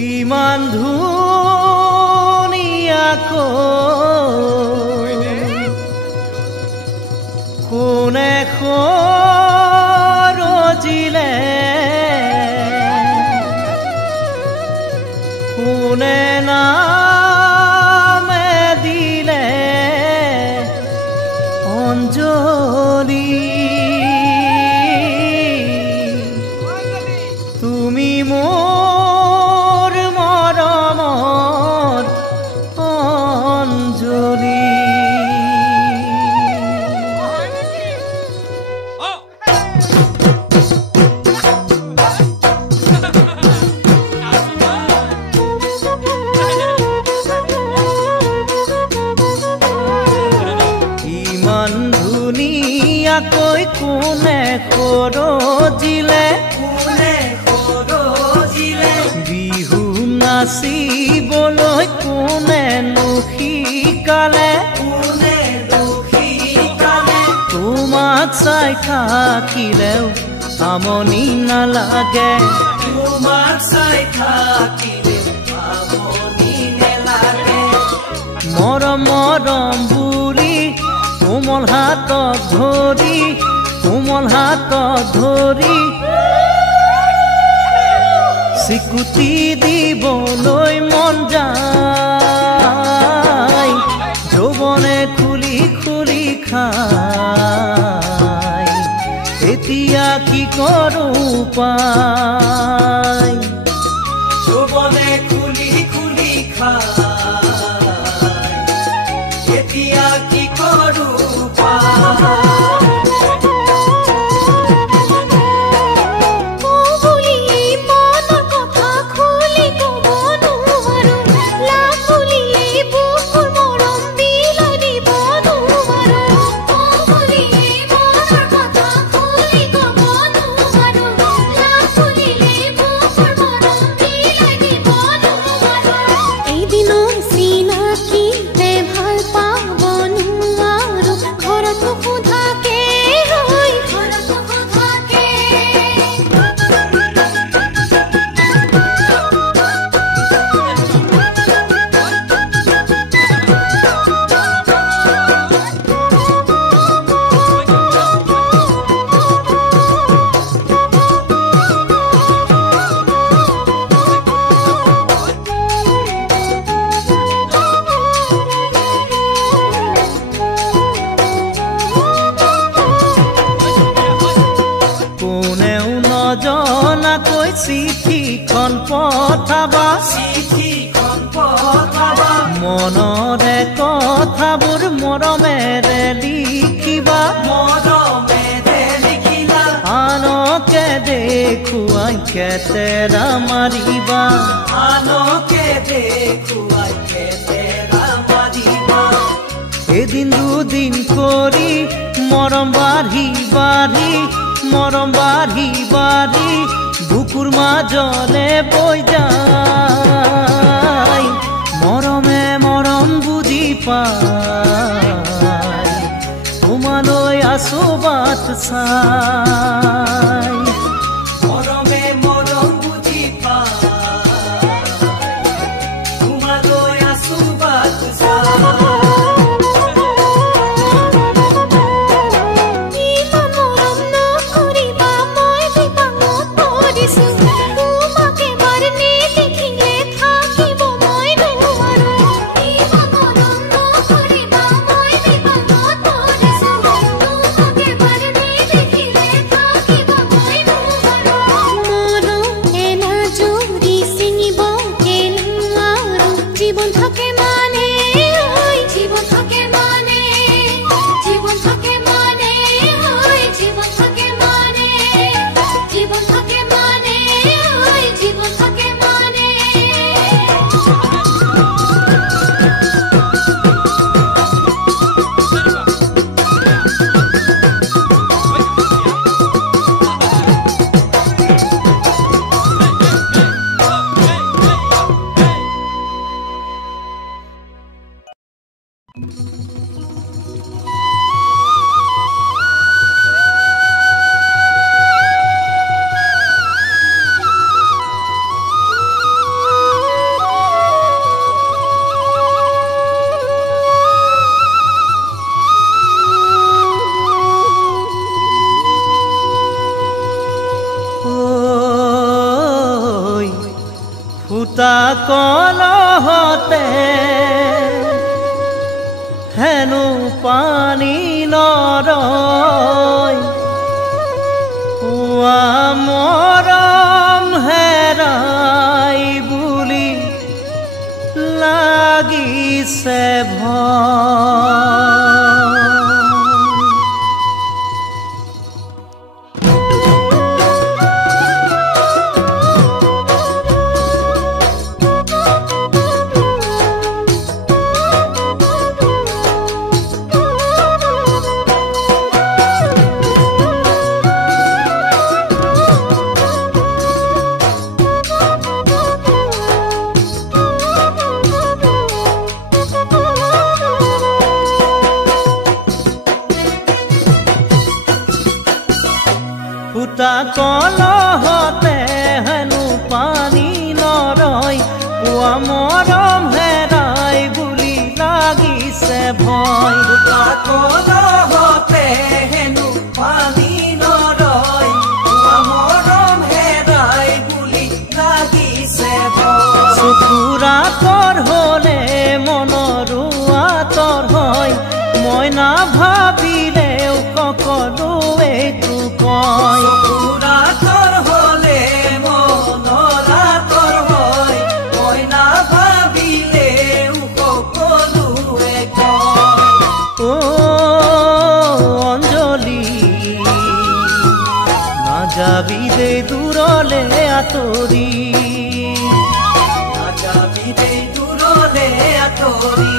ইমান ধুনীয়াকৈ কোনে সৰজিলে কোনে নামে দিলে অঞ্জলি তুমি মোৰ মৰমৰ অঞ্জলি ইমান ধুনীয়াকৈ কোনে সৰজিলে বিহু নাচিবলৈ কোনেনো শিকালে তোমাক চাই থাকিলেও আমনি নালাগে মৰম মৰম বুলি কোমল হাতত ধৰি চিকুটি দিবলৈ মন যায় যৌৱনে খুলি খুলি খায় এতিয়া কি কৰোঁ পাই যৌৱনে খুলি খুলি খায় এতিয়া কি কৰোঁ পাই চিঠিখন পঠাবা মনৰে কথাবোৰ মৰমেৰে লিখিবা আনকে দেখুৱাই কেতেৰা মাৰিবা এদিন দুদিন কৰি মৰম বাঢ়ি বুকুৰ মাজলে বৈ যায় মৰমে মৰম বুজি পায় তোমালৈ আছো বাট চাই মৰমে মৰম বুজি পায় তোমালৈ আছো বাট চাই ফুটা কলহতে হেনো পানী নৰয় মৰম হেৰাই বুলি লাগিছে ভয় ফুটা কলহতে হেনো পানী নৰয় মৰম হেৰাই বুলি লাগিছে ভয় ফুটা কলহতে হেনো পানী নৰয় মৰম হেৰাই বুলি লাগিছে ভয় চকুৰা তৰ হলে মনৰো আঁতৰ হয় মই নাভাবিলেও সকলোৱে কয় চকুৰাতৰ হলে মনৰাতৰ হয় মই নাভাবিলেও সকলোৱে কয় ও অঞ্জলি নাযাবি দে দূৰলে আঁতৰি নাযাবি দে দূৰলে আঁতৰি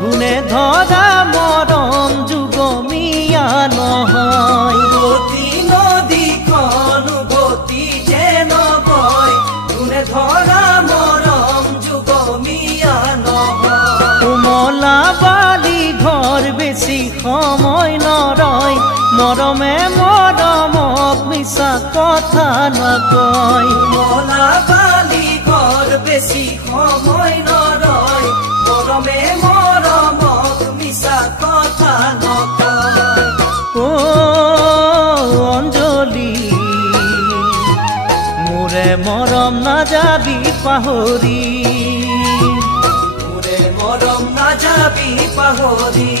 গুণে ধৰা মৰম যুগমীয়া নহয় গতি নদীখন গতি যে নবয় গুণে ধৰা মৰম যুগমীয়া নহয় কোমলা বালি ঘৰ বেছি সময় নৰয় মৰমে মৰমক মিছা কথা নকয় কোমলা বালি ঘৰ বেছি সময় নৰয় মৰমে মৰমক মিছা কথা নকয় ও অঞ্জলি মোৰে মৰম নাযাবি পাহৰি মোৰে মৰম নাযাবি পাহৰি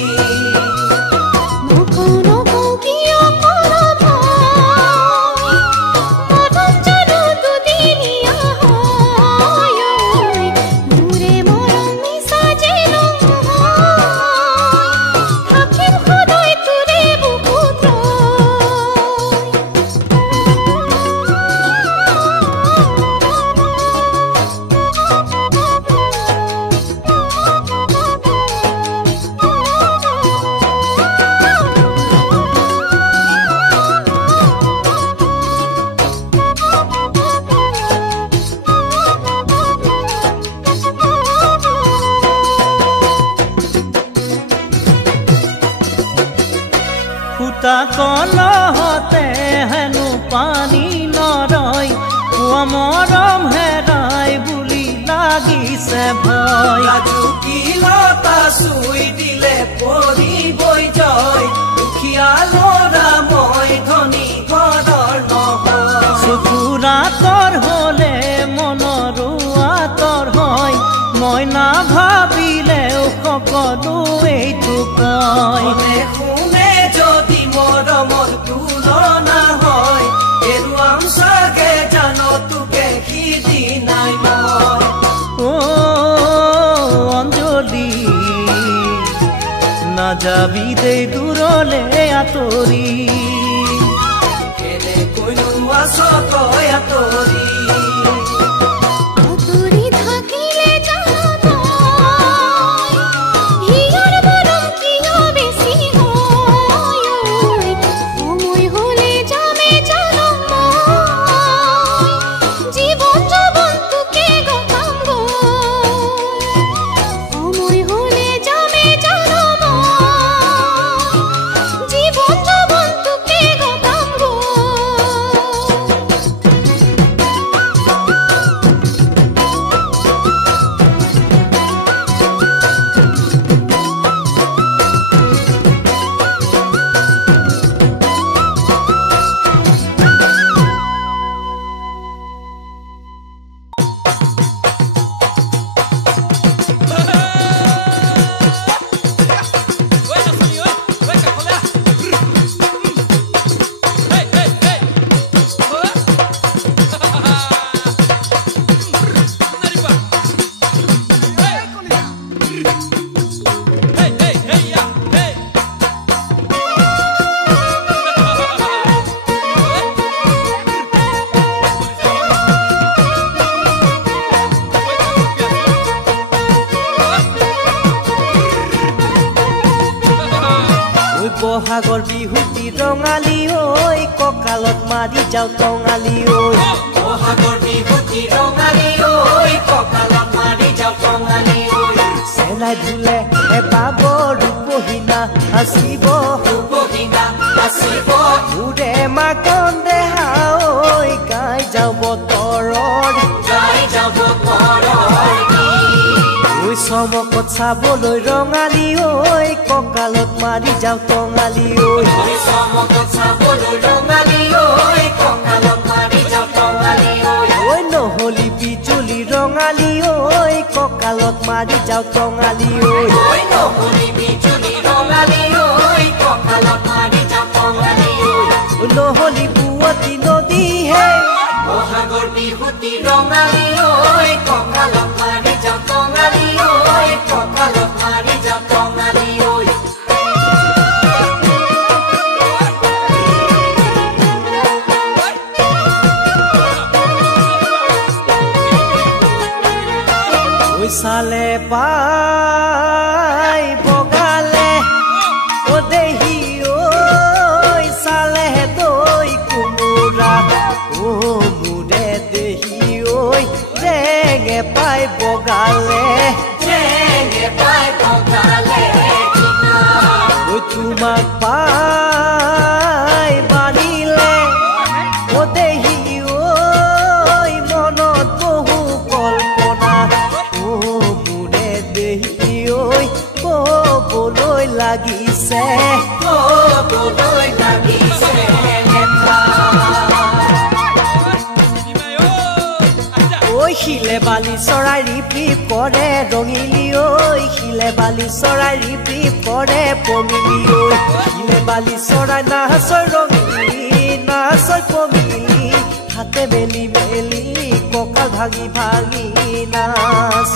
ফুটা কলহতে হেনো পানী নৰয় মৰম হেৰাই বুলি লাগিছে ভয় ৰাজুকিলতা চুই দিলে পৰিবই জয় দুখীয়া ল'ৰা মই ধনী ঘৰৰ নহয় চকুৰা তৰ হলে মনৰো আঁতৰ হয় মই নাভাবিলেও সকলোৱেইতো কয় শুনে যদি মৰমৰ তুলনা হয় এৰুৱাম চাগে জানো তোকে সিদিনাই মই ও অঞ্জলি নাযাবি দেই দূৰলে আঁতৰি কেলে কৈনো আছ তই আঁতৰি বহাগৰ বিহুতি ৰঙালী ঐ কঁকালত মাৰি যাওঁ টঙালী ঐ বহাগৰ বিহুতি ৰঙালী ঐ কঁকালত মাৰি যাওঁ টঙালী ঐ চেলাই ধুলে এপাব ৰূপহীনা আছিব উৰে মাকন দেহা ঐ গাই যাওঁ বতৰৰ চমকত চাবলৈ ৰঙালী ঐ কঁকালত মাৰি যাওঁ টঙালী ঐ ঐ নহলি বিজুলী ৰঙালী ঐ কঁকালত মাৰি যাওঁ টঙালী ঐ নহলি বুৱতী নদী হে বহাগৰ বিহুতি ৰঙালী ঐ কঁকালত মাৰি যাওঁ টঙালী ঐ কঁকালত মাৰি যাওঁ টঙালী ঐ চালে পাই বগালে ও দেহি ঐ চালে দৈ কোমোৰা ও মোৰে দেহি ঐ জেঙে পাই বগালে ঐ তোমাক পাই বানিলে ও দেহি ঐ মনত বহু কল্পনা মোৰে দেহি ঐ ক'বলৈ লাগিছে ঐ শিলে বালি চৰাই ৰিপ ৰিপ কৰে ৰঙিলী ঐ শিলে বালি চৰাই ৰিপ ৰিপ কৰে পমিলি ঐ শিলে বালি চৰাই নাচয় ৰঙিলী নাচয় পমিলি হাতে মেলি মেলি কঁকাল ভাঙি ভাঙি নাচ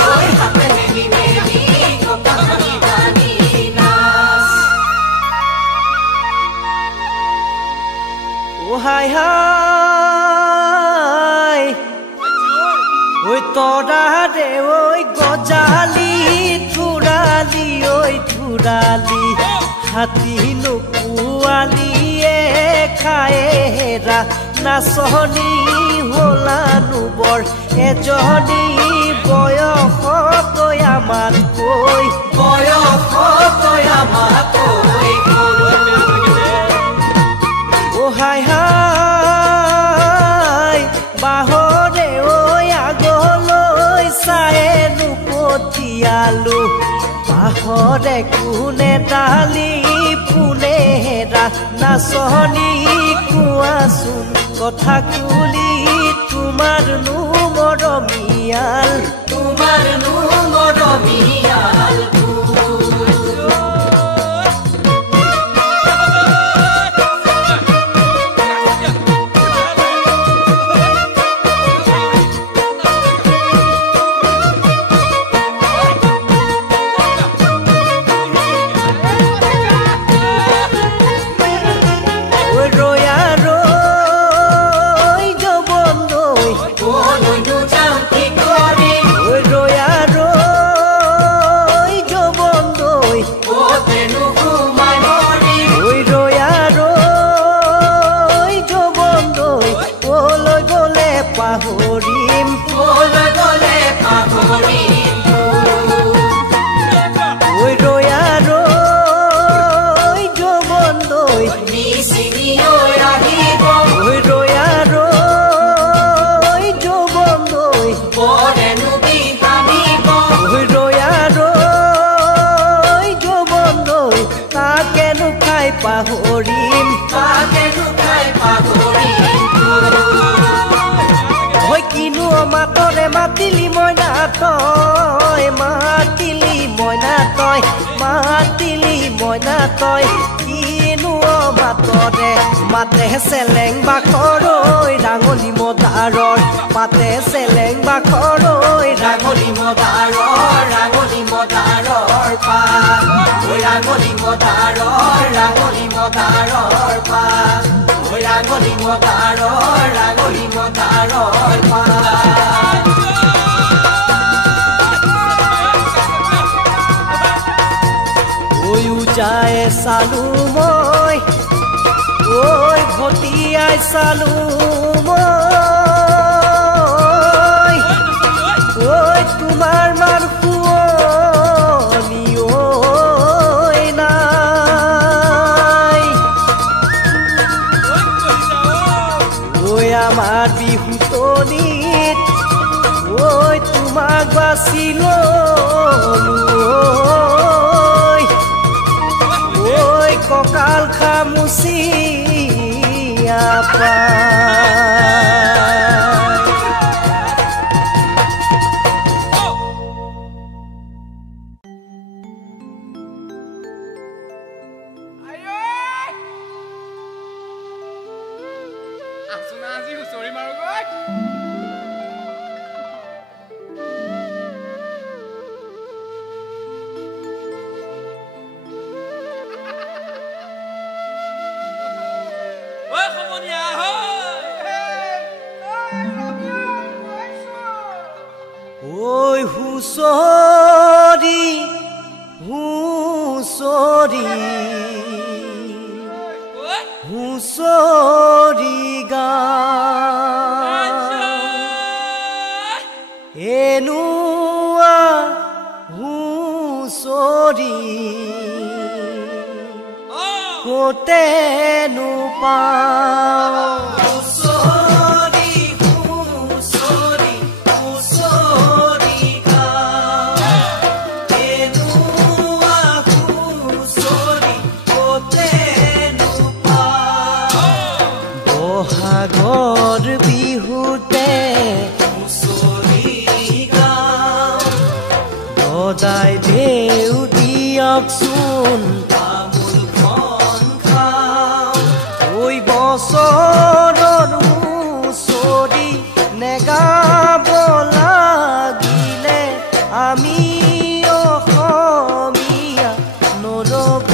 ও হাই হাই ঐ তৰা দে ঐ গজালি থুৰালি ঐ থুৰালি হাতী নোপোৱালিয়ে খায়ে হেৰা নাচনি হলানো বৰ এজনী বয়সতৈ আমাতকৈ ও হাই হাই বাহৰে ঐ আগলৈ চায়ে নোপঠিয়ালো বাহৰে কোনে ডালি পোনে হেৰা নাচনি কোৱাচোন কথা কুলি তোমাৰ নো মৰমীয়াল ভাঙা তই কিনো মাতৰে মাতে চেলেং বাখৰৈ ৰাঙলী মদাৰৰ মাতে চেলেং বাখৰৈ ৰাঙলী মদাৰৰ পাত ঐ ৰাঙলী মদাৰৰ পাত ঐ ৰাঙলী মদাৰৰ পাত যায় চালু মই ঐ ভটিয়াই চালু মই ঐ তোমাৰ মান শুৱনি ঐ নাই ঐ আমাৰ বিহুতনিত ঐ তোমাক বাচি ললো ককাল খামুচিয়া হুঁচৰি গা এনুৱা হুঁচৰি ক'তেনো পাওঁ বহাগৰ বিহুতে সদায় দেউ দিয়কচোন ঐ বছৰৰ হুঁচৰি নেগাব লাগিলে আমি অসমীয়া নৰব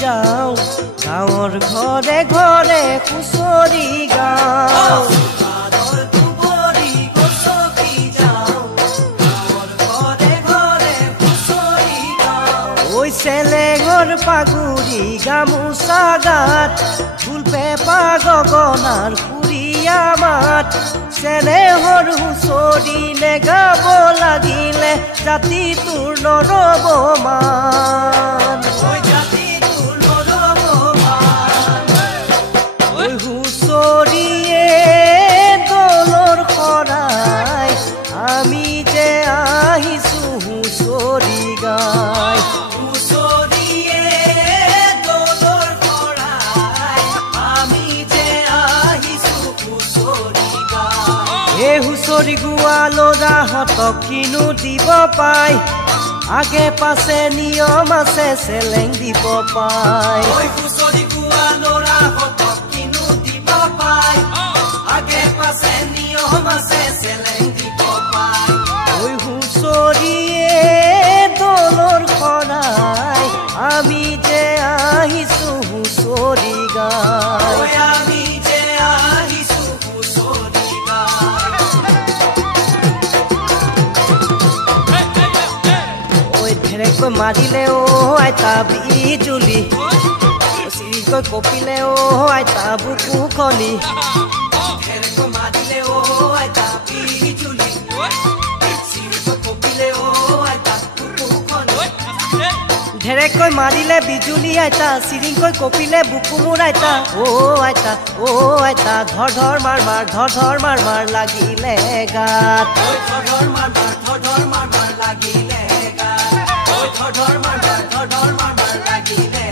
যাওঁ গাঁৱৰ ঘৰে ঘৰে হুঁচৰি গাওঁ ঐ চেলেঙৰ পাগুৰি গামোচা গাত ফুল পেপা গগনাৰ কুৰিয়া মাত চেনেহৰ হুঁচৰি নেগাব লাগিলে জাতি তোৰ নৰব মান হুঁচৰিয়ে দলৰ শৰাই আমি যে আহিছো হুঁচৰি গাই হুঁচৰিয়ে দলৰ শৰাই হুঁচৰি গোৱা ল'ৰাহঁতক কিনো দিব পায় আগে পাছে নিয়ম আছে চেলেং দিব পায় হুঁচৰি গোৱা ল'ৰাহঁতক কিনো দিব পায় আগে পাছে নিয়ম আছে চেলেং দিব পায় হুঁচৰিয়ে দলৰ শৰাই আমি যে আহিছো হুঁচৰি গাই আমি যে আহিছো হুঁচৰি গাই ঢেৰেকৈ মাৰিলে আইতা বিজুলি চিৰিকৈ কপিলে আইতা বুকুখনি ঢেৰেকৈ মাৰিলে আইতা বিজুলি চিৰিকৈ কপিলে আইতা বুকুখনি ঢেৰেকৈ মাৰিলে বিজুলি আইতা চিৰিকৈ কপিলে বুকু মোৰ আইতা আইতা ধৰ ধৰ মাৰ মাৰ ধৰ ধৰ মাৰ মাৰ লাগিলে গাত ধৰ ধৰ মাৰ মাৰ ধৰ ধৰ মাৰ মাৰ লাগিলে গাত ধৰ ধৰ মাৰ মাৰ ধৰ ধৰ মাৰ মাৰ লাগিলে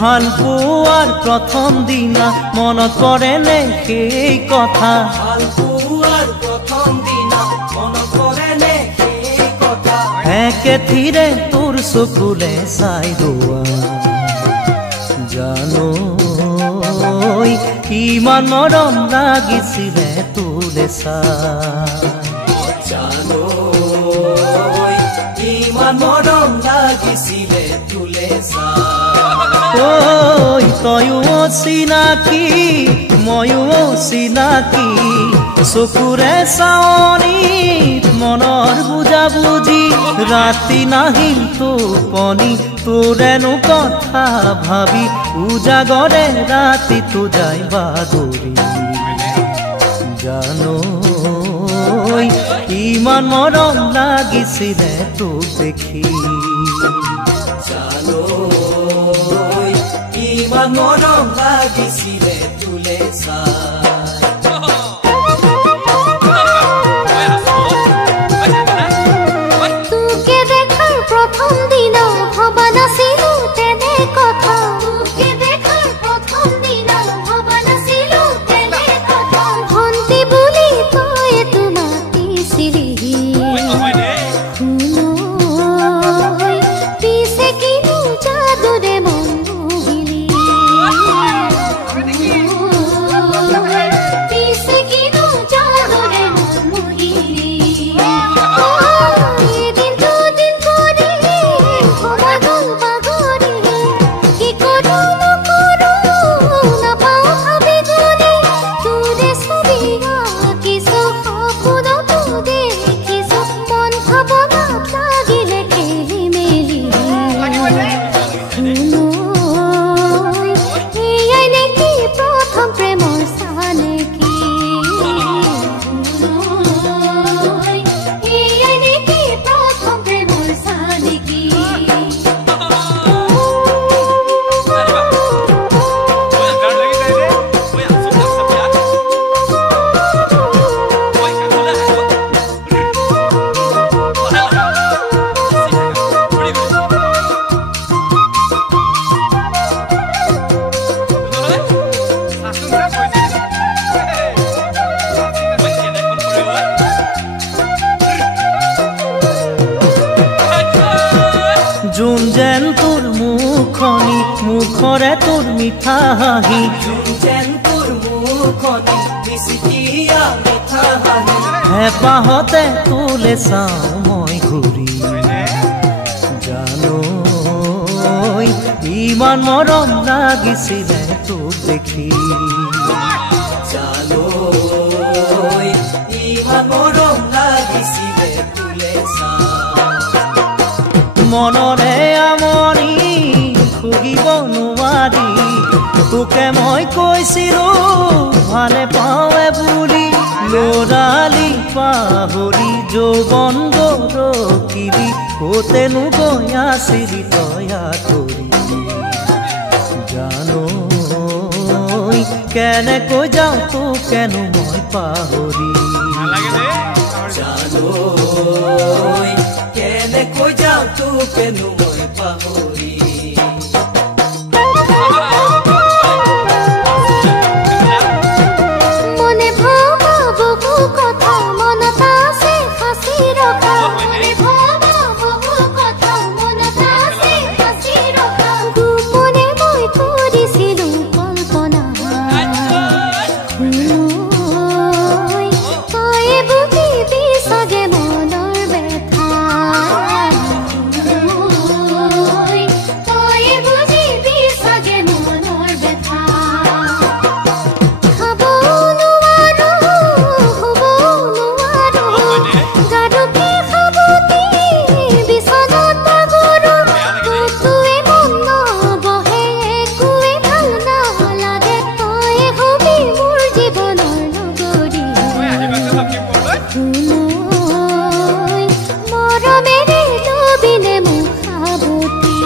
ভাল পোৱাৰ প্ৰথম দিনা মনত পৰেনে সেই কথা ভাল পোৱাৰ প্ৰথম দিনা মনত পৰেনে সেই কথা একেথিৰে তোৰ চকুলে চাই ৰোৱা জানো কিমান মৰম লাগিছিলে তোলে চাই জানো কিমান মৰম লাগিছিলে তোলে চাই তয়ো চিনাকি ময়ো চিনাকি চকুৰে চাৱনি মনৰ বুজা বুজি ৰাতি নাহিল টোপনি তোৰেনো কথা ভাবি উজাগৰে ৰাতিটো যাই বাগৰি জানো কিমান মৰম লাগিছিলে তোক দেখি জানো কিমান মৰম লাগিছিলে তোলে চাই তোকে দেখাৰ প্ৰথম দিনা ভবা নাছিলো তেনে কথা তোকে দেখাৰ প্ৰথম দিনা ভবা নাছিলো তেনে কথা ভন্তি বুলি তই মাতিছিলি পিছে কিনো যাদুৰে মন মোহিলি মুখৰে তোৰ মিঠা হাঁহি যেন তোৰ মুখনি মিচিকিয়া মিঠা হাঁহি হেঁপাহতে তোলে চাওঁ মই ঘূৰি জানো ইমান মৰম লাগিছিলে তোক দেখি জানো ইমান মৰম লাগিছিলে তোলে মনৰে আমনি খুগিব নোৱাৰি তোকে মই কৈছিলো ভালে পাৱে বুলি লৰালি পাহৰি যৌৱন গৰকিলি কতেনো গৈ আছিলি তয়া কৰি জানো কেনেকৈ যাওঁ তোকেনো মই পাহৰি জানো কেনেকৈ যাওঁ তোকেনো মই পাহৰি মনে ভাবা বহু কথা মনত আছে সাঁচি ৰখা মনে ভাবা বহু কথা মনত আছে সাঁচি ৰখা গোপনে মই কৰিছিলো কল্পনা তই বুজিবি চাগে মনৰ ব্যথা তই বুজিবি চাগে মনৰ ব্যথা খাব নোৱাৰো শুব নোৱাৰো গাৰুকে সাবতি বিচনাত বাগৰো তোৱে মন নবহে একোৱে ভাল নালাগে তই হবি মোৰ জীৱনৰ নগৰী মৰমেৰে লবিনে মোক সাবতি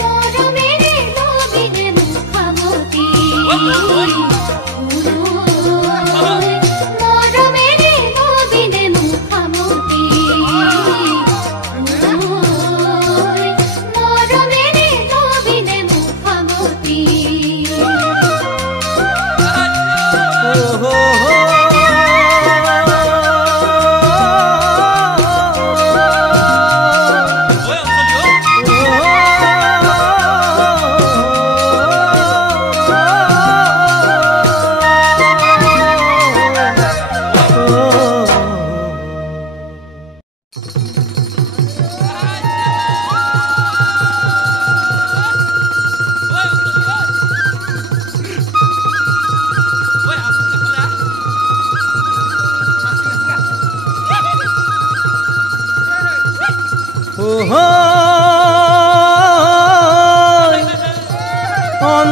মৰমেৰে লবিনে মোক সাবতি মৰমেৰে লবিনে মোক সাবতি মৰমেৰে লবিনে মোক সাবতি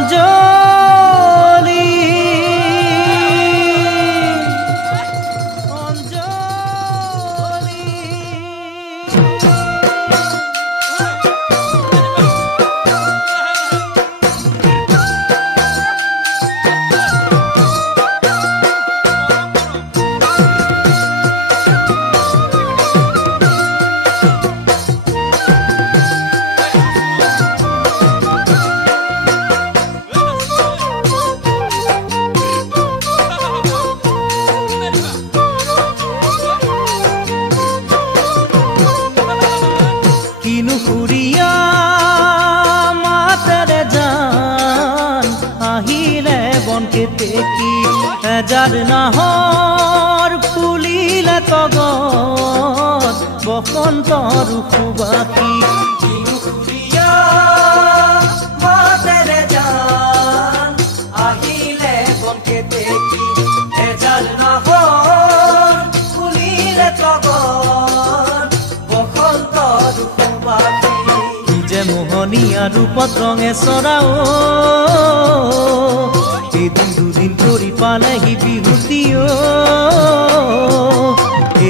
অঞ্জলি এজাৰ নাহৰ ফুলিলে তগত বসন্তৰ সুবাসী কিনুকুৰিয়া মাতেৰে জান আহিলে বনকে দেখি এজাৰ নাহৰ ফুলিলে তগত বসন্তৰ সুবাসী যে মোহনীয়া ৰূপত ৰঙে চৰাও এদিন দুদিন কৰি পালেহি বিহুতিও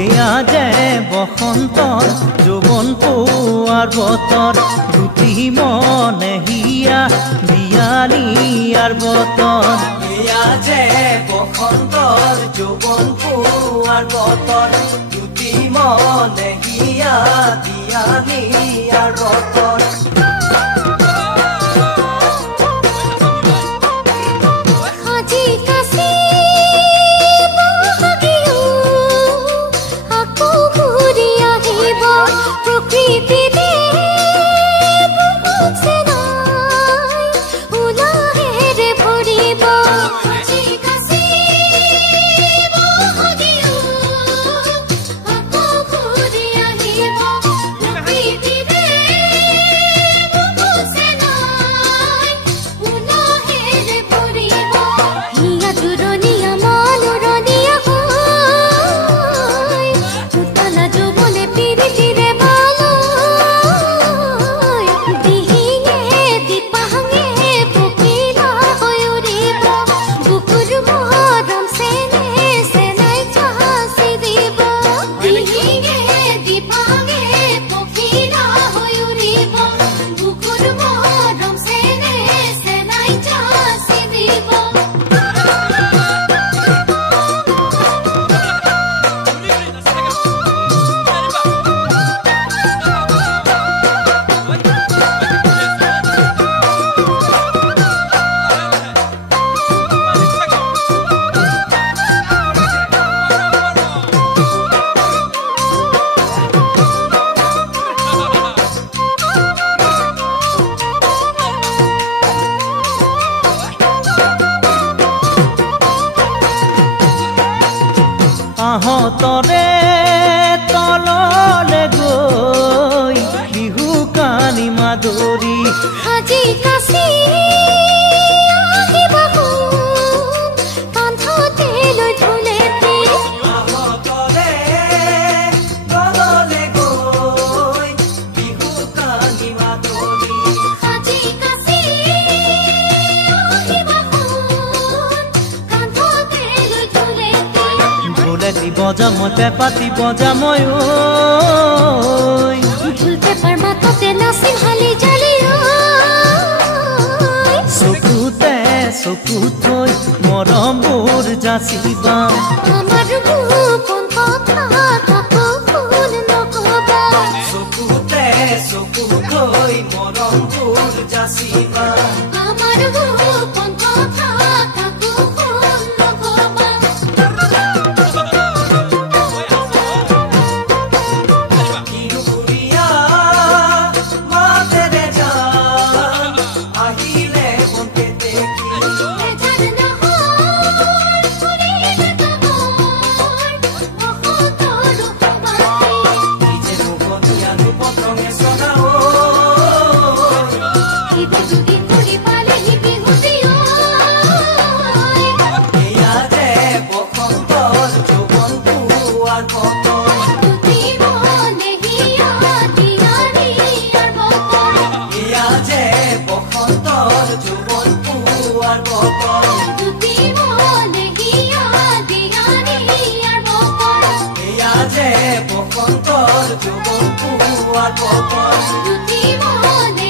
এয়া যে বসন্তৰ যৌৱন পোৱাৰ বতৰ দুটি মনে হিয়া বিয়ালিয়াৰ বতৰ এয়া যে বসন্তৰ যৌৱন পোৱাৰ বতৰ দুটি মনে হিয়া বিয়ালিয়াৰ বতৰ প্ৰকৃতি মাহতৰে তললে গৈ বিহু কানি মাদৰি আজি কাছি আহিবা কোন কান্ধতে লৈ ঢোলেতে মাহতৰে তললে গৈ বিহু কানি মাদৰি আজি কাছি আহিবা কোন কান্ধতে লৈ ঢোলেতে ঢোলেটি বজা মই পেঁপাটি বজা মই ঐ ঢোল পেপাৰ মাততে নাচিম হালি জালি চকুতে চকু থৈ মৰমবোৰ যাচিবা আমাৰ গোপন কথা কাকো কোন নকবা চকুতে চকু থৈ মৰমবোৰ যাচিবা আমাৰ গোপন কথা কাকো কোন নকবা কিৰুকুৰীয়া মাতেৰে যাম আহিলে বন্তে দেখি এজান নহয় ফুৰিলে কামৰ মহতৰো সমানে নিজে নুবনিয়ানো পতঙে চলা ইটো যদি কৰি পালেহি বিহুতি এয়া যে বসন্তৰ যৌৱন পুৱাৰ বতৰ দুটি মনে হিয়া দিয়াৰিয়াৰ বতৰ এয়া যে বসন্তৰ যৌৱন পুৱাৰ বতৰ দুটি মনে হিয়া দিয়াৰিয়াৰ বতৰ এয়া যে বসন্তৰ যৌৱন পুৱাৰ বতৰ দুটি মনে